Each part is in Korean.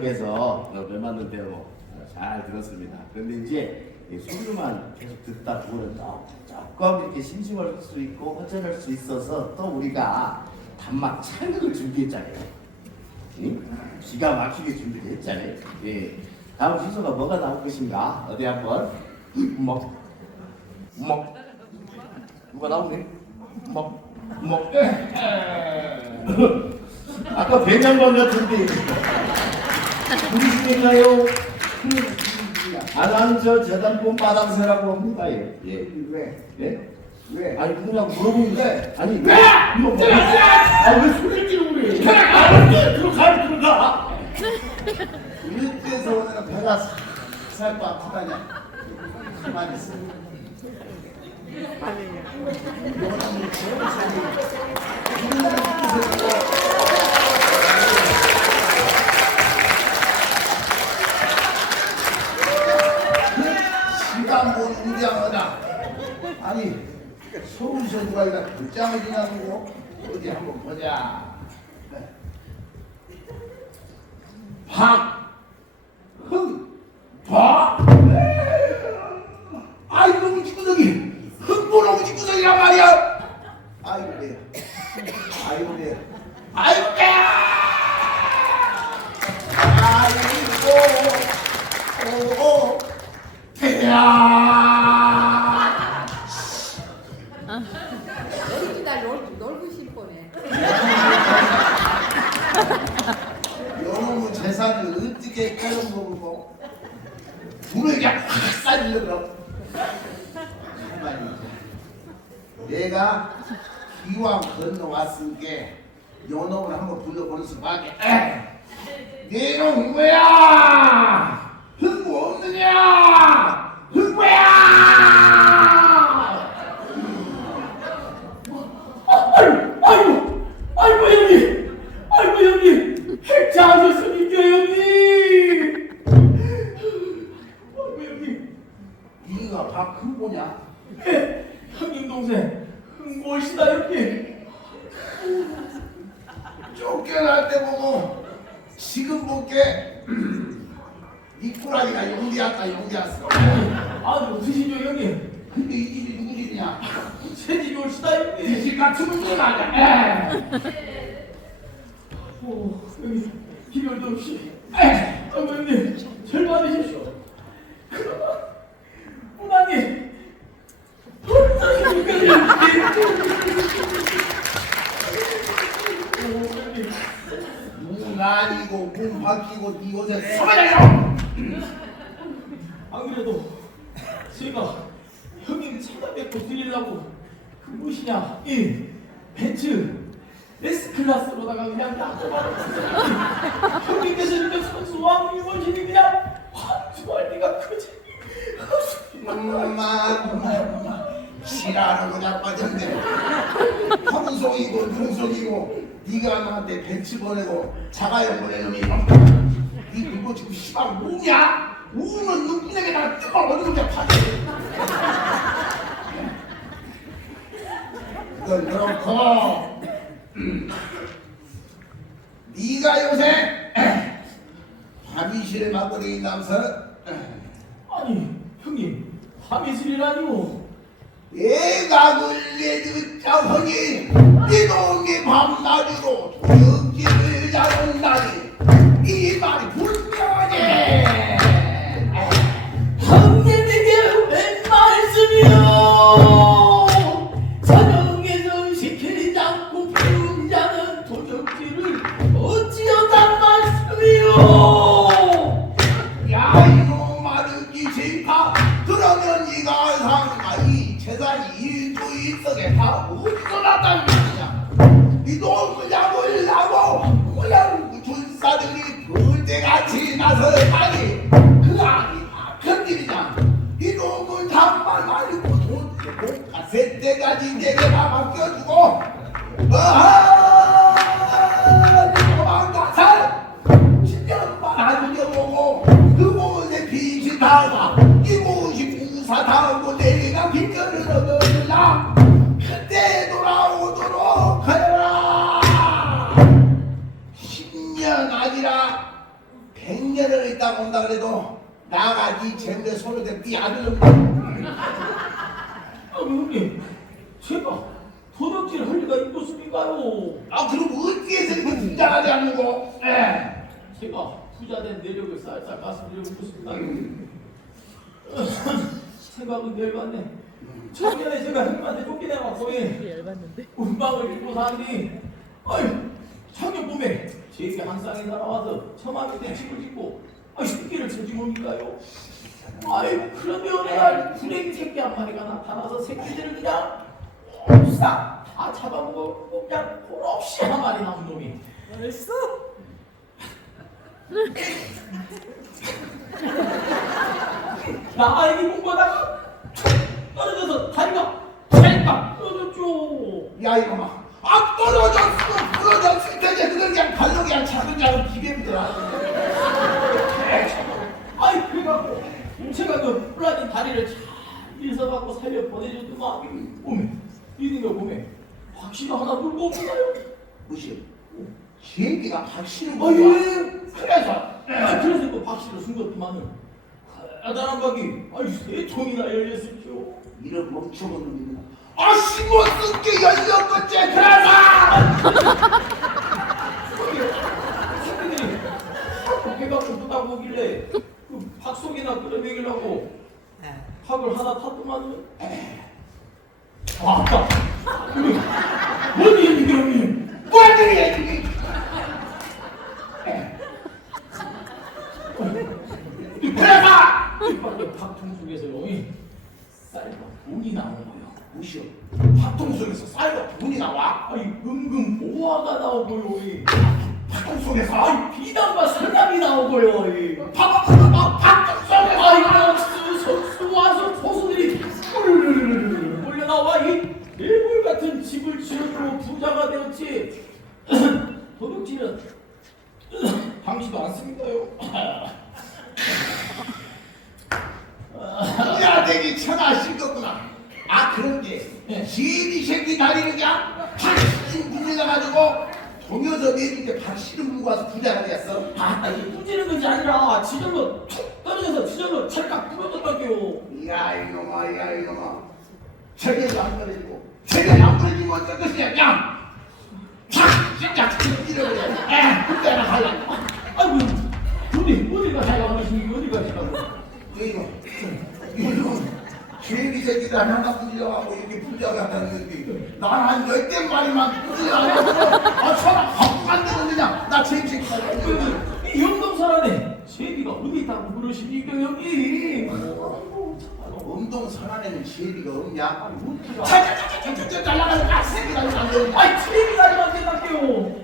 흑보가 중에서 매 맞는 대로 잘 들었습니다. 그런데 이제 이 소리만 계속 듣다 보면 또 조금 이렇게 심심할 수 있고 허전할 수 있어서 또 우리가 단막 찬극을 준비했잖아요. 응? 기가 막히게 준비를 했잖아요. 예. 다음 순서가 뭐가 나올 것인가? 어디 한번 먹, 먹, 누가 나오네? 먹, 먹. 아까 배장관 같은데 누구신가요? 아나운서 재단본 마당새라고 합니다. 예. 예. 왜? 예? 왜? 아니 그냥 물어보는 데 아니 왜? 이거 뭐? 아왜 소리 지르고 그래? 알았어 들어가 들어가. 이때서 오늘 배가 살살 아프다냐? 가만히 있어. 시간 아니 서울서 누가 이다 글장을 지나고 어디 한번 보자. 박, 흥, 박. 아이 너무 찌끄덕이. 흥보 너무 찌끄덕이란 말이야. 아이고 내. 아이고 내. 아이고 내. 아이고 오 배야. 어린이 날 놀, 놀고 싶어네. 여러분 재산을 어떻게 깨는 거고 불을 그냥 확 쌀려 그럼 가만히 있자. 내가 기왕 건너왔으니까 요놈을 한번 불러보는 수밖에 내놈 뭐야 흥부 없느냐 흥부야 아이고, 아이고, 아이고 형님, 아이고 형님, 잘하셨습니까 형님? 아이고 형님, 네가 박흥보냐 예, 형님 동생 흥보시다 형님. 쫓겨날 때 보고 지금 볼게 이 꼬라지가 용기할까 용기했어 아 무엇이죠 형님? 근데 이 집이 누구 집이냐 새 집이 오시다 형님. 이집 같으면 좀 아냐 오 형님 기별도 없이. 형님, 절 받으십시오. 아니고 문 바뀌고 네 옷에 서야 안 그래도 제가 형님 찾아뵙고 드리려고 그 무엇이냐 이 벤츠 S 클래스로다가 그냥 약속하고 형님께서 이렇게 선수왕 유원신이 그냥 환수할 리가 크지. 엄마 지랄하고 나빠졌네. 황송이고 눈송이고 네가 나한테 벤치 보내고 자가용 보내는 놈이 네 그거 지금 시방 뭐냐 우는 눈구멍에 다 뜨거워 어느 정도 파지 그걸 그렇고 네가 요새 밤이실 막걸리 남서 아니 형님 밤이슬이라니요. 내가 듣자 허니 이놈이 밤낮으로 불대같이 나서다니 그 아큰 일이냐? 이놈을 잡만 말고 돈 목가 세 때까지 내게 다 맡겨주고 어하 아니 잼대 손을 대네 아들은 아, 형님, 제가 도둑질 할 리가 있겠습니까요? 아 그럼 어디에서 이렇게 긴장하지 않는 거? 예. 제가 부자된 내력을 쌀쌀 말씀드리고 싶습니다. 생각은 열받네. 작년에 제가 형님한테 쫓겨내갖고 열받는데. 운방을 잃고 사니 아유 작년 봄에 제게 한 쌍이 날아와서 처마 밑에 집을 짓고 아 새끼를 쳐지 뭡니까요? 아유 그러면 내가 구레기 새끼 한 마리가 나타나서 새끼들을 그냥 싹 다. 잡아먹고 그냥 볼 없이 한 마리 남은 놈이. 벌써? 나 아이디 공부하다가 떨어져서 다리가 찰칵 떨어졌죠. 야 이놈아. 아 부러졌을 텐데 그걸 그냥 발로 그냥 작은 작은 기계비더라 아이 그래갖고 제가 그 플라딘 다리를 잘 일서갖고 살려 보내줬더만 오메 거 보면 확실히 하나 물고 없나요? 무시 비행기가 박씨는 아예. 거야? 그래서. 아 그래서 그 박씨를 숨겼더만은 대단한 박이. 아이 세 통이나 열렸었죠. 이런 멍청한 놈이구나. 아 신고 쓴게 열렸겠지 그래서 친구들이 자꾸 배가 오길래 그 박속이나 끌어먹이려고 박을 하나 탔더만은 아, 아까 뭔 일인데 형님 뭐하더니 이게 그래서 뒷바퀴 박통 속에서 용이 쌀과 돈이 나오는 거요. 무시오 밥통 속에서 쌀과 돈이 나와 아이 은근 모화가 나오고요. 이. 밥통 속에서 아이 비단과 상남이 나오고요. 이. 속에서 아이 수 선수 와서 고수들이 꿀 몰려 나와 이 일불 같은 집을 지어주고 부자가 되었지. 도둑질은 당시도 않습니다요. 야 되게 천하실 거구나 아 그런 게 예. 시비 새끼 다리를 그냥 박씨는 불려가지고 내줄 때 박씨는 무고 와서 부자가 됐어? 아, 이게 부지는 것이 아니라 지절로 툭 떨어져서 지절로 찰칵 부러졌다고요. 야 이놈아 야 이놈아. 저게 안 떨어지고 저게 안 떨어지면 어쩔 것이야! 그냥 탁 진짜 잃어버려. 에 그때나 갈라 아이고, 어디 어디 가시라고 하시니 어디 가시라고? 이거 이거 죄비 새끼들 하나 불려가고 이렇게 부자가 됐는데 난한 열댓 마리만 불려가고 아 천하 갖고 간다고 그냥 나 죄비 새끼다 그, 이 영동사란에 제비가 어디 있다고 그러십니까 형님? 운동 선안에는 죄비가 없냐? 묻지마. 차차차차차차 잘나가는 악새끼가 안 되는 아이 제비가 좀 된다게요.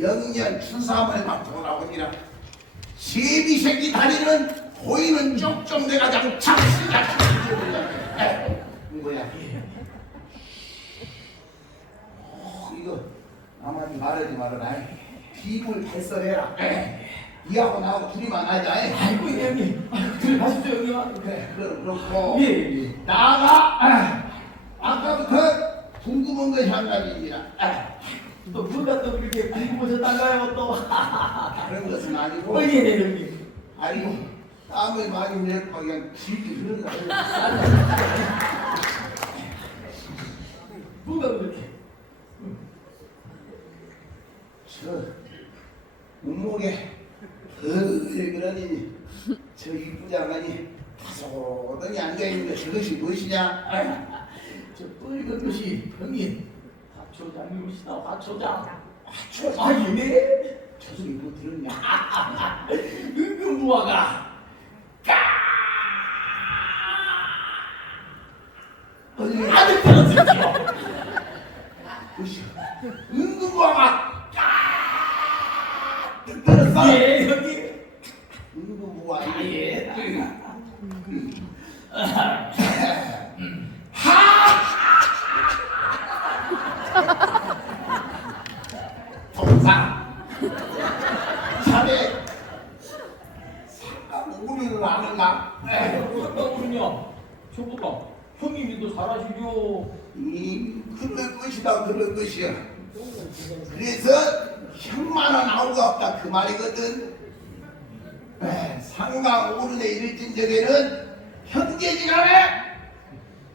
영년 춘삼을만 돌아오니라 제비 새끼 다리는 보이는 쪽쪽 내가 그냥 착시가 에 뭐야? 어, 이거 남한테 말하지 말아라. 비물 발설해라. 에. 니하고 나하고 둘이만 하자. 에. 아이고 예, 형님, 아이고 들어가시죠 형님. 그래 그럼 그렇고. 예, 예. 나가. 아, 아까부터 궁금한 것이 한 가지입니다. 아, 또 누가 또 이렇게 궁금하셨단가요 또? 다른 것은 아니고. 어, 예, 예, 형님. 아니고 땀을 많이 내고 그냥 질질 흐른다 누가 그렇게? 저 몸무게 덜 그러니 저 이쁘지 않으니 다소더니 앉아있는데 저것이 무엇이냐 아, 저 빨간 것이 형님 화초장님이시다 화초장. 화초 아 예? 저 소리 뭐 들었냐 은근무화가 어디 아주 들었습니다. 보시오 은근무화가 깍 들었어 예 형님. 은근무화 아, 예. 동상 자네 잠깐 우리를 아는가 그렇다군요. 저보다 형님이 더 잘하시죠. 이 그럴 것이다 그럴 것이야 형만은 아우가 없다. 그 말이거든. 에, 상강 오른에 이르진 적에는 형제지간에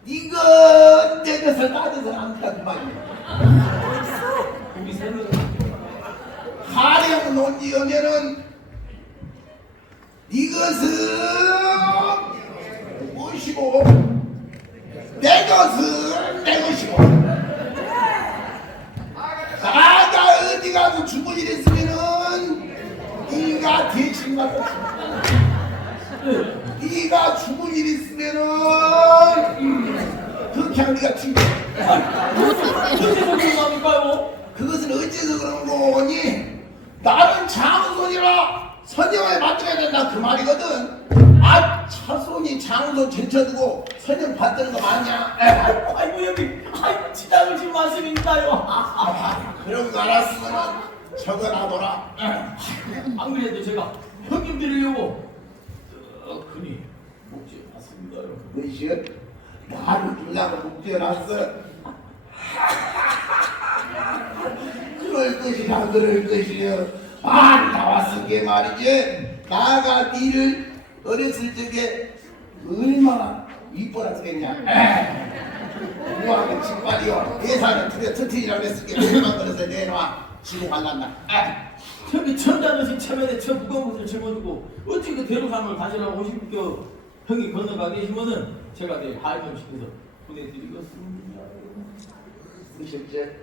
이건 내 것을 따져서 안다 그 말이야. 가령 논지하면은 이것은 무엇이고 내 것은 내 것이고 나 가 어디 가서 주문 일 있으면은 네가 대신 가서 네가 주문 일 있으면은 음, 그렇게 하면 네가 그러니까요? 그것은 어째서 그런 거니? 나는 장손이라 선영을 받들어야 된다 그 말이거든. 아 차손이 장손 제쳐두고 선영 받드는 거 맞냐? 에이, 아이고 아이고 여기 아이고 지나가신 말씀입니다요. 아, 그런 거 알았으면은 적어놔둬라. 안 그래도 제가 형님 드리려고 흔히 목지에 왔습니다요. 그것이 나를 주려고 목재놨어. 그럴 것이라 그럴 것이여. 아 나왔은 게 말이지. 나가 니를 어렸을 적에 얼마나 이뻐놨겠냐. 우아하게 짓말이여. 예산을 두개 터트리라고 게 얼마 그래서 내놔. 지고 갈란다. 저기 천자녀신 체면에 저 무거운 것을 짊어지고 어찌 그 대로상을 가지라고 오십니까? 형이 건너가 계시면은 제가 내일 하이점 시켜서 보내드리겠습니다. 그실제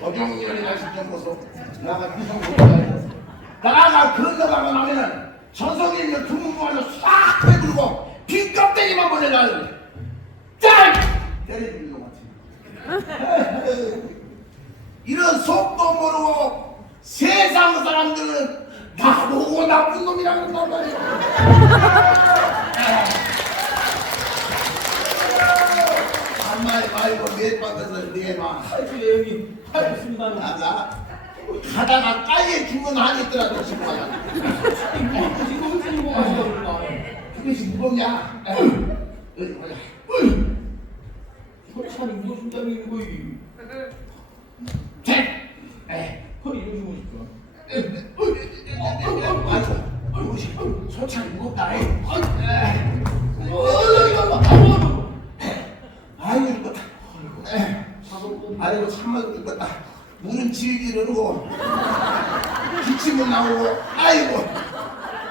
도경련이나 직접 보소 나가 비상 못하다 나가 건너가고 나면은 전성일을 두문부하러 싹 빼들고 빈 껍데기만 보내라 짤! 때려주는 것 같아 이런 속도 모르고 세상 사람들은 나보고 나쁜 놈이라 그런단 말이야 한마디 말고 몇 내놔 아이고 예, 여기 하겠습니다. 나가 가다가 까에 죽는 한이 있더라도 지금 가자 지금 흔들고 가시다 그것이 무겁냐 어디 보자 소찬이 무슨 땀이 거이 허리 이러시고 싶어. 아이고 이것이 소찬이. 무겁다 아이고 아이고 죽겠다 물은 질질 흐르고 기침은 나오고 아이고.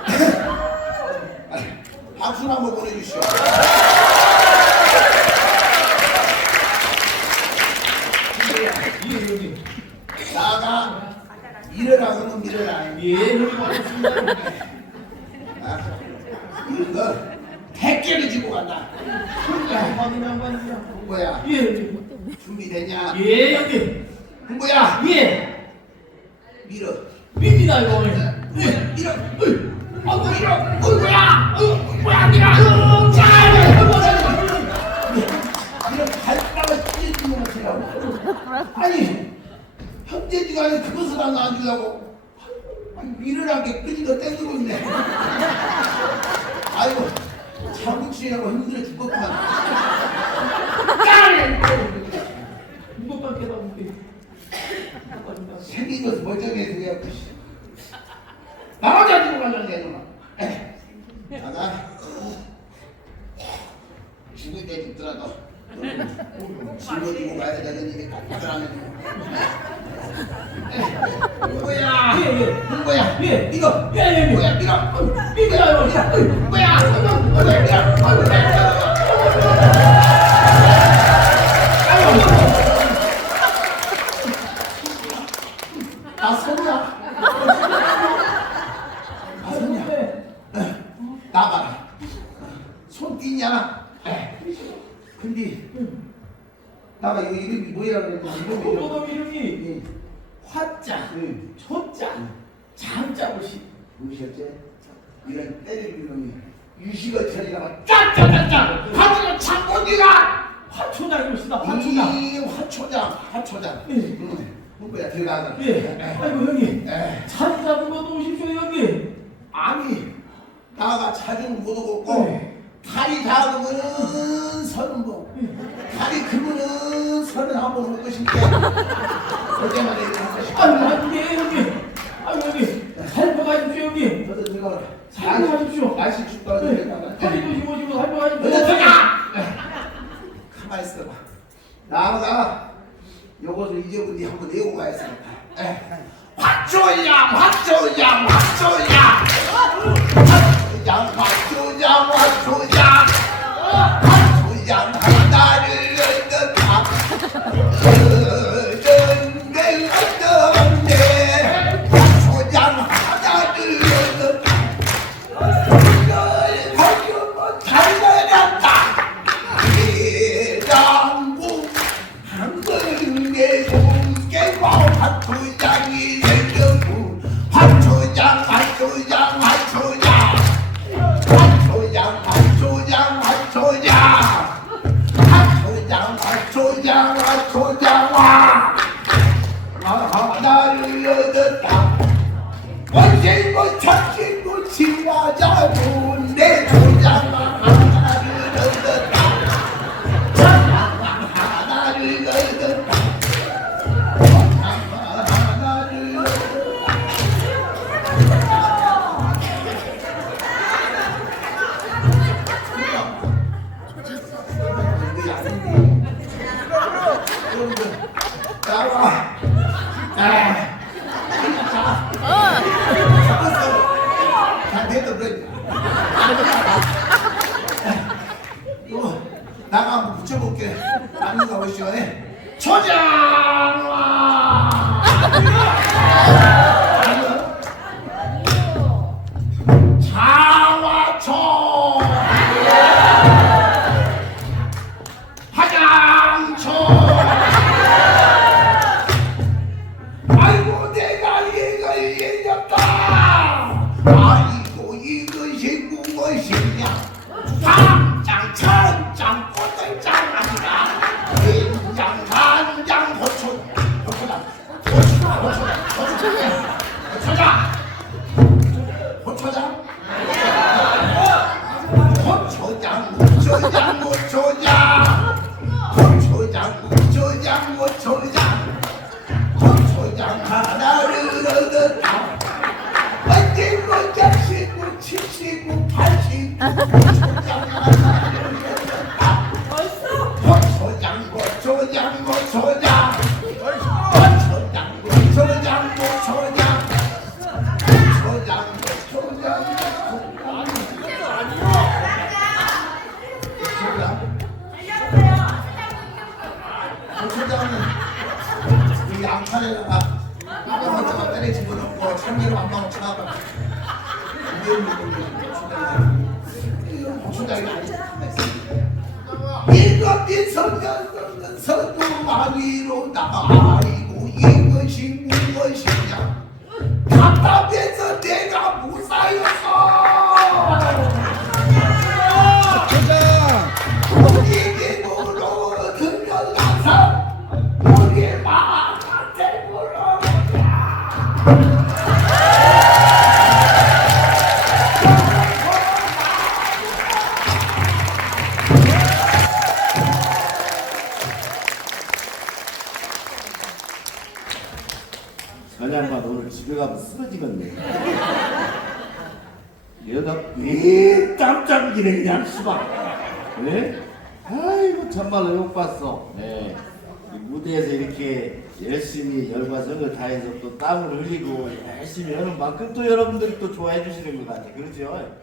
박수 한번 보내주시오. 예 나가 그러면 예 여기 가겠습니다. 아, 이런 거 택배를 지고 간다. 확인 양반이야. 뭐야? 예 여기 준비됐냐? 예 여기 뭐야? 예 밀어. 밉니다 이거. 예. 밀어. 아이고 밀어 어 뭐야? 어 뭐야? 밀어. 자 이런 발가락을 찢어지는 것이라고 아니 형제지간에 그것을 하나 안 주려고. 아니, 밀으란 게 끄지도 땡기고 있네. 아이고 자국치라고 힘들어 죽겠구만 아 손이야 아 손이야 네. 나가라. 손 띄냐? 근데 나가 이거 이름이 뭐야 그랬냐? 이름이 이름. 그놈 이름이 예. 화자, 응. 초자, 장자고시. 무엇이었지? 이런 때릴 이름이 유시거처리가 짝짝짝짝 하지만 장본디가 화초장이시다 화초장. 이 화초장 화초장. 예. 누구야 들어가는 예. 아이고 형님. 에. 자리 잡은 것도 오십시오 형님. 아니 나가 자주는 못 오고 네. 예. 다리 작으면 서른 번 예. 다리 크면은 서른 한번 올 것인데 그때만 얘기하는 아이고 것이야 아니게 형님. 아이고 형님. 살펴가십시오 형님. 너도 들어가라 살펴가십시오. 날씨 춥다 네. 허리 조심하시고 살펴가십시오. 너도 들어가 가만있어 봐 나가 요것을 잊어버리 한번 외우고 가야 돼. 화초양, 화초양, 화초양, 화초양, 화초양, 화초양. 하고 아멘. 초자! 참기름 아빠 혼자 vat다리 집어넣고 참기름 안 먹고 차가고 고추장이 고추장이 아니 가서 이걸 다 해서 또 땀을 흘리고 열심히 하는 만큼 또 여러분들이 또 좋아해 주시는 것 같아요. 그렇죠?